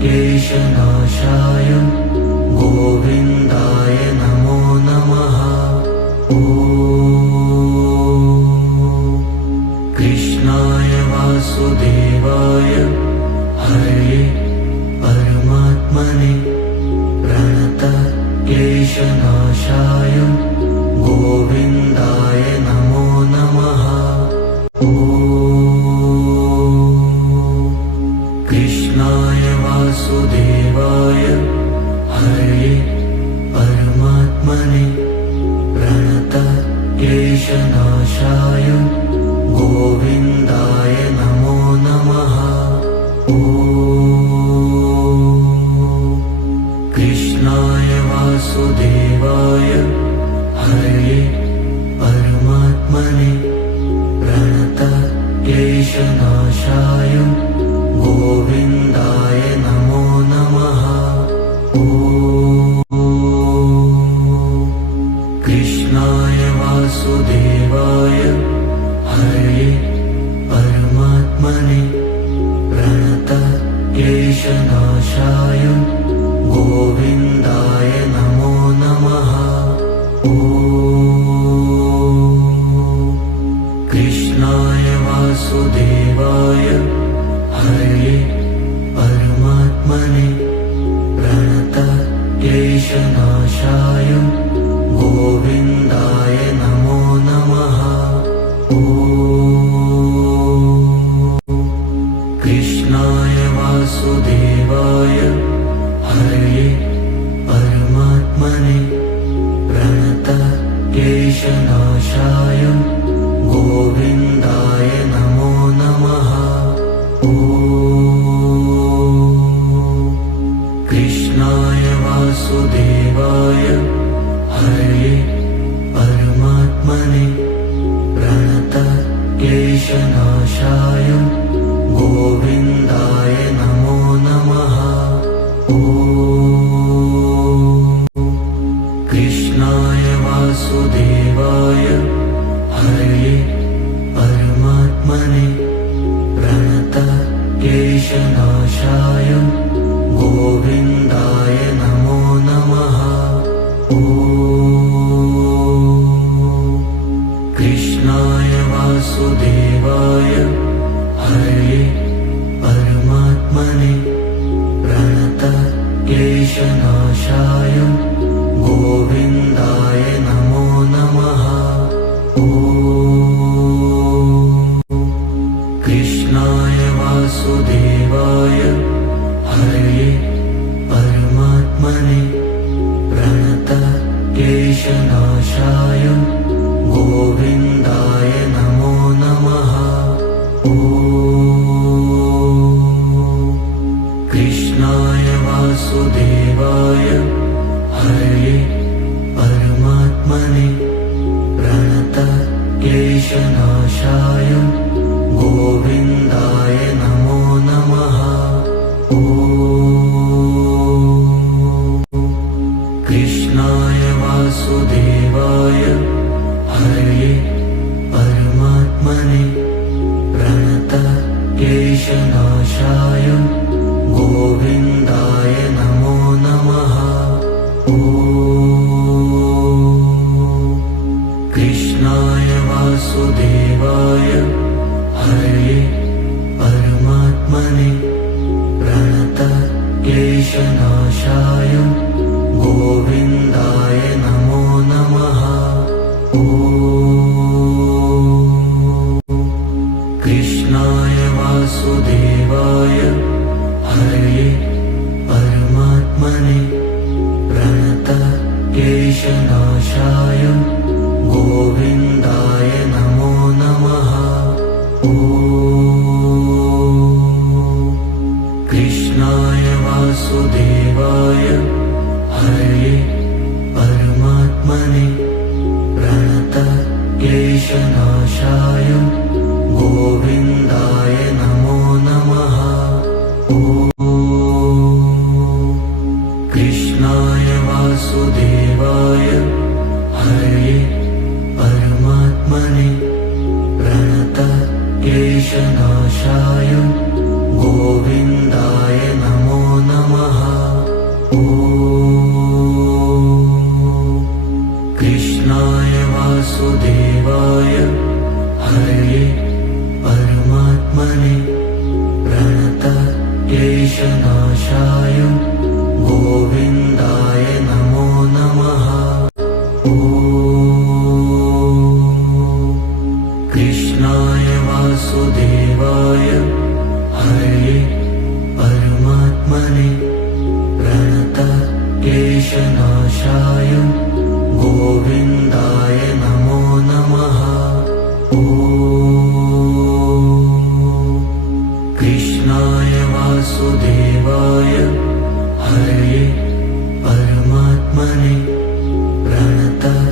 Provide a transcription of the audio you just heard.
क्लेशनाशाय गोविन्दाय नमो नमः। ॐ कृष्णाय वासुदेवाय हरये परमात्मने प्रणतक्लेशनाशाय गोविन्दाय नमो नमः। ॐ कृष्णाय वासुदेवाय हरये परमात्मने प्रणतक्लेशनाशाय गोविन्दाय नमो नमः। ॐ कृष्णाय वासुदेवाय हरये परमात्मने प्रणतक्लेशनाशाय गोविन्दाय नमो नमः। ॐ कृष्णाय वासुदेवाय हरये परमात्मने प्रणतक्लेशनाशाय गोविन्दाय नमो नमः। ॐ कृष्णाय वासुदेवाय हरये परमात्मने प्रणतक्लेशनाशाय गोविन्दाय नमो नमः। ॐ कृष्णाय वासुदेवाय हरये परमात्मने प्रणतक्लेशनाशाय गोविन्दाय नमो नमः। ॐ कृष्णाय वासुदेवाय हरये परमात्मने प्रणतक्लेशनाशाय गोविन्दाय नमो नमः। ॐ कृष्णाय वासुदेवाय हरये परमात्मने प्रणतक्लेशनाशाय गोविन्दाय नमो नमः। ॐ कृष्णाय वासुदेवाय हरये परमात्मने प्रणतक्लेशनाशाय गोविन्दाय नमो नमः। ॐ कृष्णाय वासुदेवाय हरये परमात्मने प्रणतक्लेशनाशाय गोविन्दाय नमो नमः। ॐ कृष्णाय वासुदेवाय हरये परमात्मने प्रणतक्लेशनाशाय गोविन्दाय नमो नमः। ॐ कृष्णाय वासुदेवाय हरये परमात्मने प्रणतक्लेशनाशाय गोविन्दाय नमो नमः। ॐ कृष्णाय वासुदेवाय हरये परमात्मने प्रणतक्लेशनाशाय गोविन्दाय नमो नमः। ॐ कृष्णाय वासुदेवाय हरये परमात्मने प्रणतक्लेशनाशाय गोविन्दाय नमो नमः। ॐ कृष्णाय वासुदेवाय हरये परमात्मने प्रणतक्लेशनाशाय गोविन्दाय नमो नमः। ॐ कृष्णाय वासुदेवाय हरये परमात्मने प्रणतक्लेशनाशाय गोविन्दाय नमो नमः। क्लेशनाशाय गोविन्दाय नमो नमः। ॐ कृष्णाय वासुदेवाय हरये परमात्मने प्रणतक्लेशनाशाय गोविन्दाय नमो नमः। ॐ कृष्णाय वासुदेवाय हरये परमात्मने प्रणतक्लेशनाशाय